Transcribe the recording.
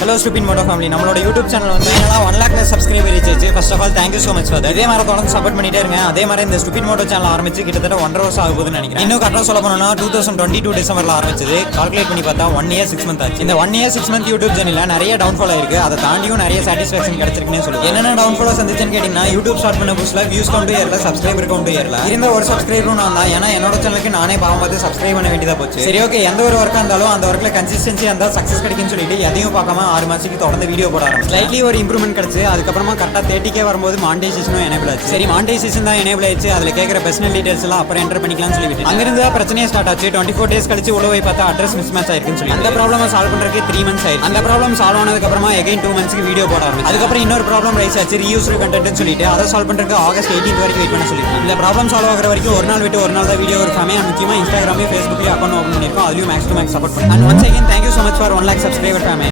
Hello Stupid Moto family, நம்மளோட YouTube channel வந்து என்னன்னா 1 lakh subscriber reach ஆச்சு. First of all thank you so much for that. இதே மாதிரி தொடர்ந்து சப்போர்ட் பண்ணிட்டே இருங்க. அதே மாதிரி இந்த Stupid Moto channel ஆரம்பிச்சு கிட்டத்தட்ட 1.5 வருஷம் ஆக போகுதுன்னு நினைக்கிறேன். இன்னும் கரெக்ட்டா சொல்ல போனா 2022 டிசம்பர்ல ஆரம்பிச்சது. கால்குலேட் பண்ணி பார்த்தா 1 year 6 month ஆச்சு. இந்த 1 year 6 month YouTube channelல நிறைய டவுன்ஃபால் ஆயிருக்கு. அதை தாண்டியும் நிறைய சாட்டிஸ்ஃபேக்ஷன் கிடைச்சிருக்குன்னு சொல்லுவேன். என்னென்ன டவுன்ஃபால் சந்திச்சேன்னு கேட்டீங்கன்னா YouTube ஸ்டார்ட் பண்ண புதுசுல வியூஸ் கவுண்ட் ஏறல, சப்ஸ்கிரைபர் கவுண்ட் ஏறல. இருந்த ஒரு சப்ஸ்கிரைபரும் நான் தான். ஏன்னா என்னோட சேனலுக்கு நானே பாவம் பார்த்து சப்ஸ்கிரைப் பண்ண வேண்டியதா போச்சு. சரி ஓகே, எந்த ஒரு ஒர்க்கா இருந்தாலும் அந்த ஒர்க்ல கன்சிஸ்டன்சி இருந்தா சக்சஸ் கிடைக்கும்னு சொல்லிட்டு எதையும் பார்க்காம 6 மாசத்துக்கு தொடர்ந்து வீடியோ போட ஆரம்பிச்சேன். ஸ்லைட்லி ஒரு இம்ப்ரூவ்மெண்ட் கிடைச்சு அதுக்கப்புறமா கரெக்டாக 30K வரும்போது மானிடைசேஷனும் எனேபிள் ஆச்சு. சரி மானிடைசேஷன் தான் எனேபிள் ஆயிடுச்சு. அதில் கேட்குற பர்சனல் டீடைல்ஸ் எல்லாம் அப்புறம் என்டர் பண்ணிக்கலாம்னு சொல்லிவிட்டு அங்கிருந்து தான் பிரச்சனையே ஸ்டார்ட் ஆச்சு. 24 days கழிச்சு உள்ள போய் பார்த்தா அட்ரஸ் மிஸ் மேட்ச் ஆயிருக்குன்னு சொல்லி அந்த ப்ராப்ளம் சால்வ் பண்ணுறதுக்கு 3 months ஆயிடுச்சு. அந்த ப்ராப்ளம் சால்வ் ஆனதுக்கப்புறமா எகைன் 2 monthsக்கு வீடியோ போட ஆரம்பிச்சு. அதுக்கப்புறம் இன்னொரு ப்ராப்ளம் ரைஸ் ஆச்சு, ரீயூஸ்டு கண்டென்ட்னு சொல்லிட்டு அதை சால்வ் பண்ணுறதுக்கு ஆகஸ்ட் 18 வரைக்கும் வெயிட் பண்ண சொல்லிட்டு இந்த ப்ராப்ளம் சால்வ் ஆகிற வரைக்கும் ஒரு நாள் விட்டு ஒரு நாள் தான் வீடியோ இருக்காமே. முக்கியமாக இன்ஸ்டாகிராமே ஃபேஸ்புக்லேயே அக்கௌண்ட் ஓப்பன் பண்ணியிருக்கோம். அதுவும் மேக்ஸ் டு மேக்ஸ் சப்போர்ட் பண்ணி. And once again thank you so much for 1 lakh subscriber family.